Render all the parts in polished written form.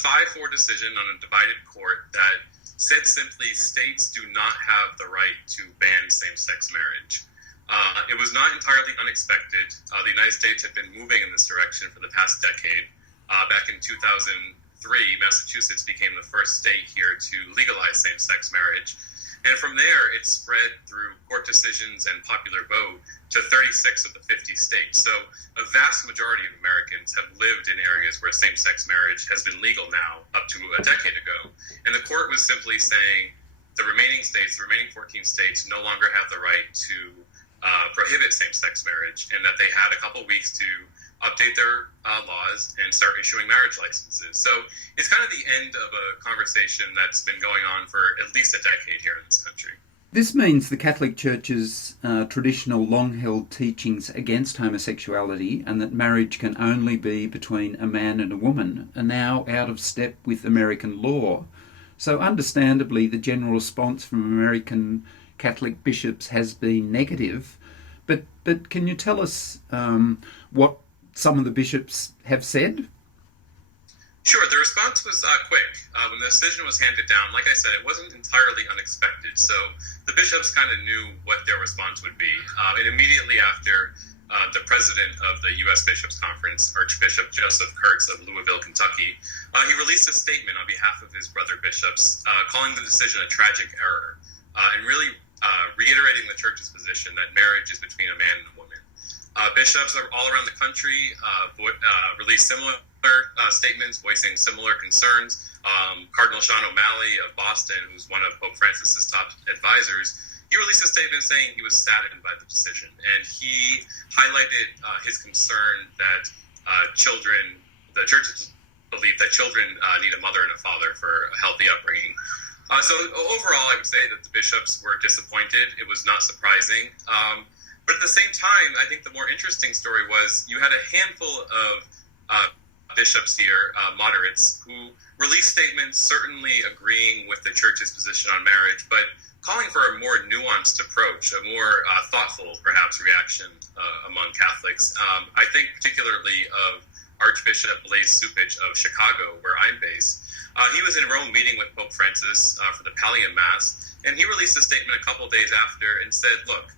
5-4 decision on a divided court that said simply, states do not have the right to ban same-sex marriage. It was not entirely unexpected. The United States had been moving in this direction for the past decade. Back in 2003, Massachusetts became the first state here to legalize same-sex marriage. And from there, it spread through court decisions and popular vote to 36 of the 50 states. So a vast majority of Americans have lived in areas where same-sex marriage has been legal now up to a decade ago. And the court was simply saying the remaining states, the remaining 14 states, no longer have the right to prohibit same-sex marriage, and that they had a couple weeks to update their laws and start issuing marriage licenses. So it's kind of the end of a conversation that's been going on for at least a decade here in this country. This means the Catholic Church's traditional long-held teachings against homosexuality and that marriage can only be between a man and a woman are now out of step with American law. So understandably, the general response from American Catholic bishops has been negative. But can you tell us what some of the bishops have said? Sure. The response was quick. When the decision was handed down, like I said, it wasn't entirely unexpected. So the bishops kind of knew what their response would be. And immediately after, the president of the U.S. Bishops' Conference, Archbishop Joseph Crux of Louisville, Kentucky, he released a statement on behalf of his brother bishops, calling the decision a tragic error, and really reiterating the Church's position that marriage is between a man and a woman. Bishops all around the country released similar statements voicing similar concerns. Cardinal Sean O'Malley of Boston, who's one of Pope Francis's top advisors, he released a statement saying he was saddened by the decision, and he highlighted his concern that the Church believed that children need a mother and a father for a healthy upbringing. So overall, I would say that the bishops were disappointed. It was not surprising. But at the same time, I think the more interesting story was you had a handful of bishops here, moderates, who released statements certainly agreeing with the Church's position on marriage, but calling for a more nuanced approach, a more thoughtful, perhaps, reaction among Catholics. I think particularly of Archbishop Blaise Cupich of Chicago, where I'm based. He was in Rome meeting with Pope Francis for the Pallium Mass, and he released a statement a couple days after and said, look,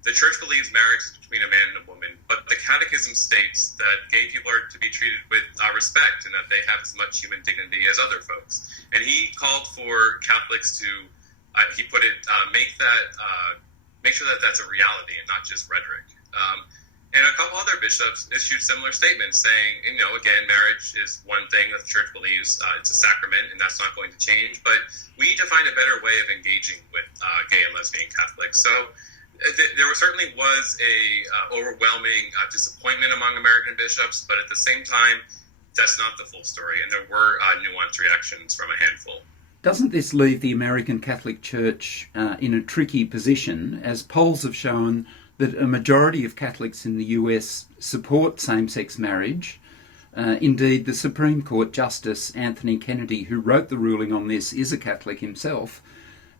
the Church believes marriage is between a man and a woman, but the Catechism states that gay people are to be treated with respect and that they have as much human dignity as other folks. And he called for Catholics to, he put it, make sure that that's a reality and not just rhetoric. And a couple other bishops issued similar statements saying, again, marriage is one thing that the Church believes it's a sacrament and that's not going to change, but we need to find a better way of engaging with gay and lesbian Catholics. So there certainly was a overwhelming disappointment among American bishops, but at the same time, that's not the full story, and there were nuanced reactions from a handful. Doesn't this leave the American Catholic Church in a tricky position, as polls have shown that a majority of Catholics in the US support same-sex marriage? Indeed, the Supreme Court Justice Anthony Kennedy, who wrote the ruling on this, is a Catholic himself.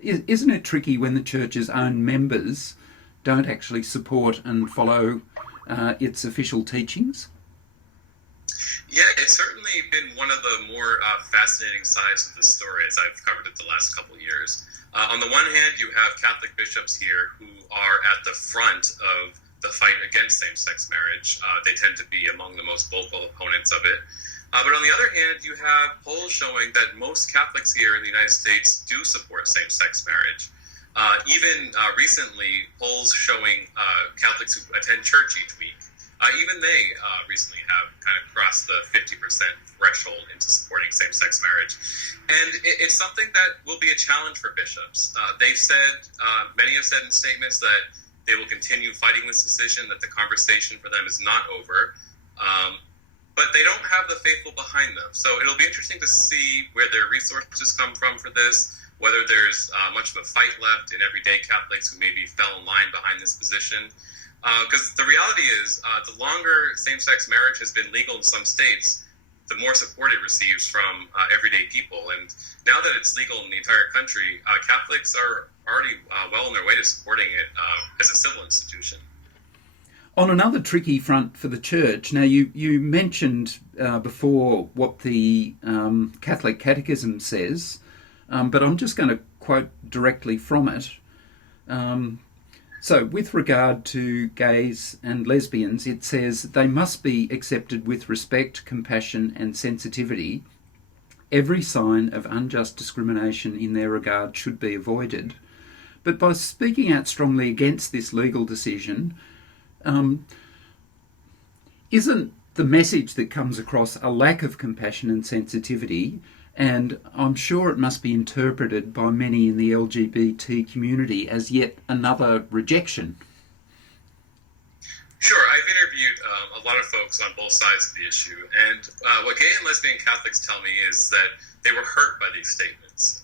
Isn't it tricky when the Church's own members don't actually support and follow its official teachings? Yeah, it's certainly been one of the more fascinating sides of the story as I've covered it the last couple of years. On the one hand, you have Catholic bishops here who are at the front of the fight against same-sex marriage. They tend to be among the most vocal opponents of it. But on the other hand, you have polls showing that most Catholics here in the United States do support same-sex marriage. Even recently, polls showing Catholics who attend church each week, even they recently have kind of crossed the 50% threshold into supporting same-sex marriage. And it's something that will be a challenge for bishops. They've said, many have said in statements that they will continue fighting this decision, that the conversation for them is not over. But they don't have the faithful behind them. So it'll be interesting to see where their resources come from for this, whether there's much of a fight left in everyday Catholics who maybe fell in line behind this position. Because the reality is, the longer same-sex marriage has been legal in some states, the more support it receives from everyday people. And now that it's legal in the entire country, Catholics are already well on their way to supporting it as a civil institution. On another tricky front for the church, now you mentioned before what the Catholic Catechism says, but I'm just going to quote directly from it. So, with regard to gays and lesbians, it says they must be accepted with respect, compassion and sensitivity. Every sign of unjust discrimination in their regard should be avoided. But by speaking out strongly against this legal decision, isn't the message that comes across a lack of compassion and sensitivity? And I'm sure it must be interpreted by many in the LGBT community as yet another rejection. Sure, I've interviewed a lot of folks on both sides of the issue, and what gay and lesbian Catholics tell me is that they were hurt by these statements.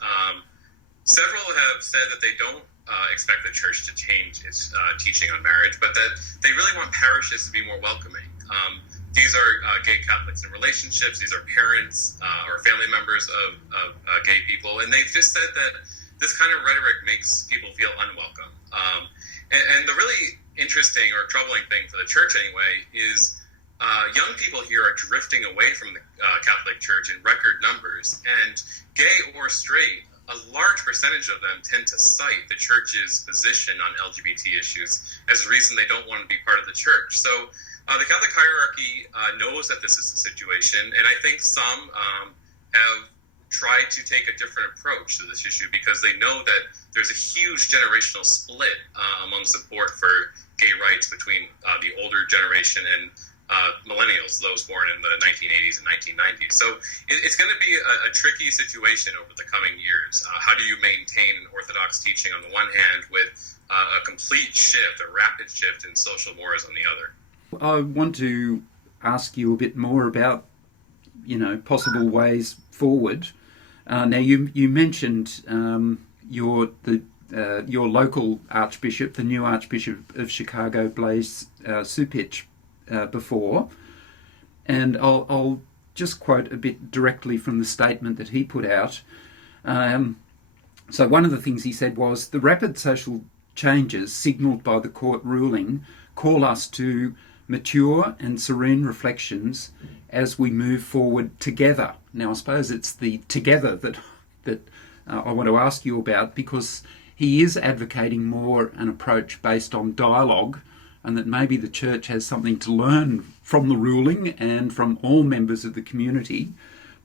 Several have said that they don't expect the church to change its teaching on marriage, but that they really want parishes to be more welcoming. These are gay Catholics in relationships. These are parents or family members of gay people, and they've just said that this kind of rhetoric makes people feel unwelcome. And the really interesting or troubling thing for the church anyway is young people here are drifting away from the Catholic Church in record numbers, and gay or straight, a large percentage of them tend to cite the church's position on LGBT issues as a reason they don't want to be part of the church. So the Catholic hierarchy knows that this is the situation, and I think some have tried to take a different approach to this issue because they know that there's a huge generational split among support for gay rights between the older generation and millennials, those born in the 1980s and 1990s. So it's going to be a tricky situation over the coming years. How do you maintain an Orthodox teaching on the one hand with a complete shift, a rapid shift in social mores on the other? I want to ask you a bit more about, possible ways forward. Now, you mentioned your local Archbishop, the new Archbishop of Chicago, Blaise Supich, before, and I'll just quote a bit directly from the statement that he put out. So one of the things he said was, "The rapid social changes signalled by the court ruling call us to mature and serene reflections as we move forward together." Now, I suppose it's the together that I want to ask you about, because he is advocating more an approach based on dialogue, and that maybe the church has something to learn from the ruling and from all members of the community.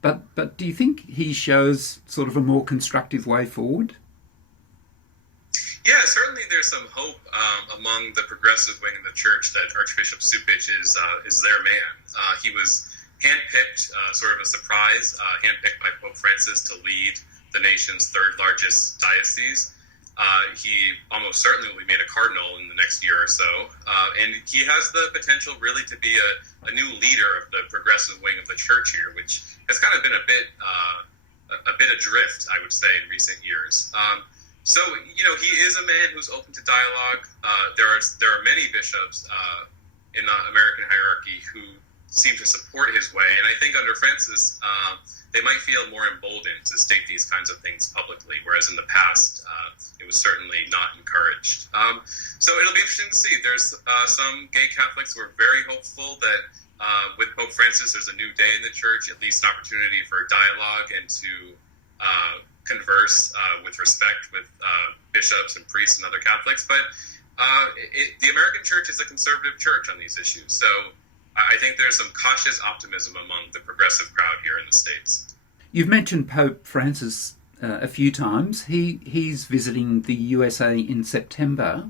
But do you think he shows sort of a more constructive way forward? Yeah, certainly there's some hope among the progressive wing of the church that Archbishop Supich is their man. He was handpicked, sort of a surprise, handpicked by Pope Francis to lead the nation's third largest diocese. He almost certainly will be made a cardinal in the next year or so, and he has the potential really to be a new leader of the progressive wing of the church here, which has kind of been a bit adrift, I would say, in recent years. So, he is a man who's open to dialogue. There are many bishops in the American hierarchy who seem to support his way, and I think under Francis, they might feel more emboldened to state these kinds of things publicly, whereas in the past, it was certainly not encouraged. So it'll be interesting to see. There's some gay Catholics who are very hopeful that with Pope Francis, there's a new day in the church, at least an opportunity for dialogue and to converse with respect with bishops and priests and other Catholics. But the American church is a conservative church on these issues. So I think there's some cautious optimism among the progressive crowd here in the States. You've mentioned Pope Francis a few times. He's visiting the USA in September,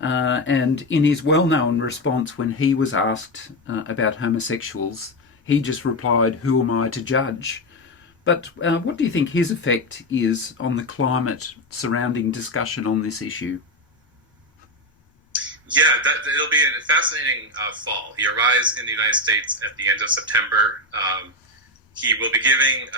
and in his well-known response when he was asked about homosexuals, he just replied, "Who am I to judge?" But what do you think his effect is on the climate surrounding discussion on this issue? Yeah, it'll be a fascinating fall. He arrives in the United States at the end of September. He will be giving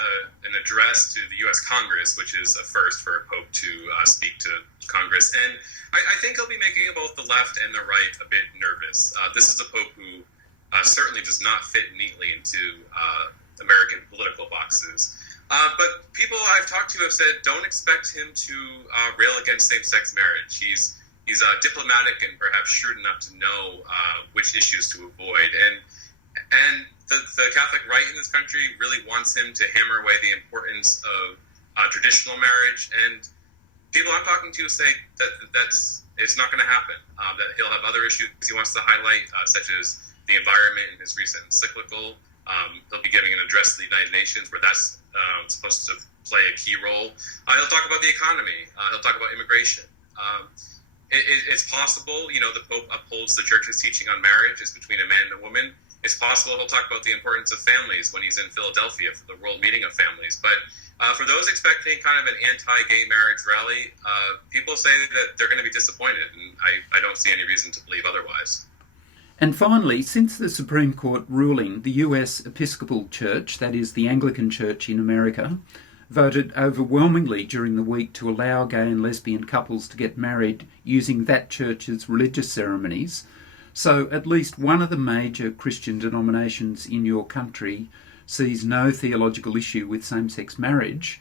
an address to the U.S. Congress, which is a first for a pope to speak to Congress. And I think he'll be making both the left and the right a bit nervous. This is a pope who certainly does not fit neatly into American political boxes. But people I've talked to have said don't expect him to rail against same-sex marriage. He's he's diplomatic and perhaps shrewd enough to know which issues to avoid. And the Catholic right in this country really wants him to hammer away the importance of traditional marriage. And people I'm talking to say that's it's not going to happen. That he'll have other issues he wants to highlight, such as the environment in his recent encyclical. He'll be giving an address to the United Nations where that's supposed to play a key role. He'll talk about the economy. He'll talk about immigration. It's possible, the Pope upholds the Church's teaching on marriage as between a man and a woman. It's possible he'll talk about the importance of families when he's in Philadelphia for the World Meeting of Families. But for those expecting kind of an anti-gay marriage rally, people say that they're going to be disappointed, and I don't see any reason to believe otherwise. And finally, since the Supreme Court ruling, the US Episcopal Church, that is the Anglican Church in America, voted overwhelmingly during the week to allow gay and lesbian couples to get married using that church's religious ceremonies. So at least one of the major Christian denominations in your country sees no theological issue with same-sex marriage.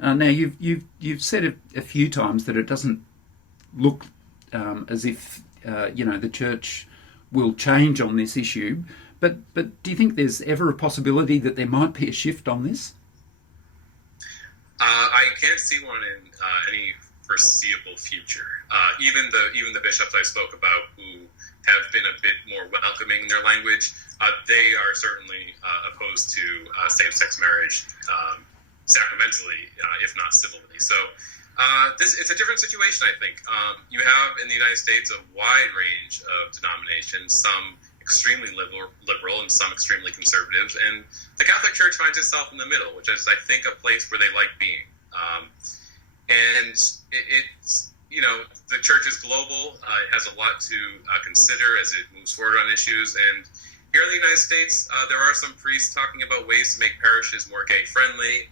Now, you've said a few times that it doesn't look as if the church will change on this issue, but do you think there's ever a possibility that there might be a shift on this? I can't see one in any foreseeable future. Even the bishops I spoke about who have been a bit more welcoming in their language, they are certainly opposed to same-sex marriage sacramentally, if not civilly. So it's a different situation, I think. You have in the United States a wide range of denominations, some extremely liberal and some extremely conservative, and the Catholic Church finds itself in the middle, which is, I think, a place where they like being. And it's the church is global. It has a lot to consider as it moves forward on issues. And here in the United States, there are some priests talking about ways to make parishes more gay-friendly.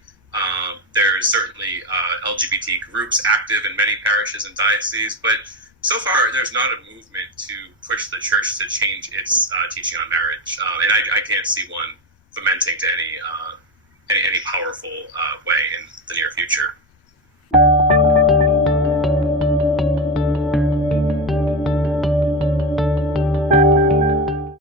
There's certainly LGBT groups active in many parishes and dioceses, but so far there's not a movement to push the church to change its teaching on marriage, and I can't see one fomenting to any powerful way in the near future.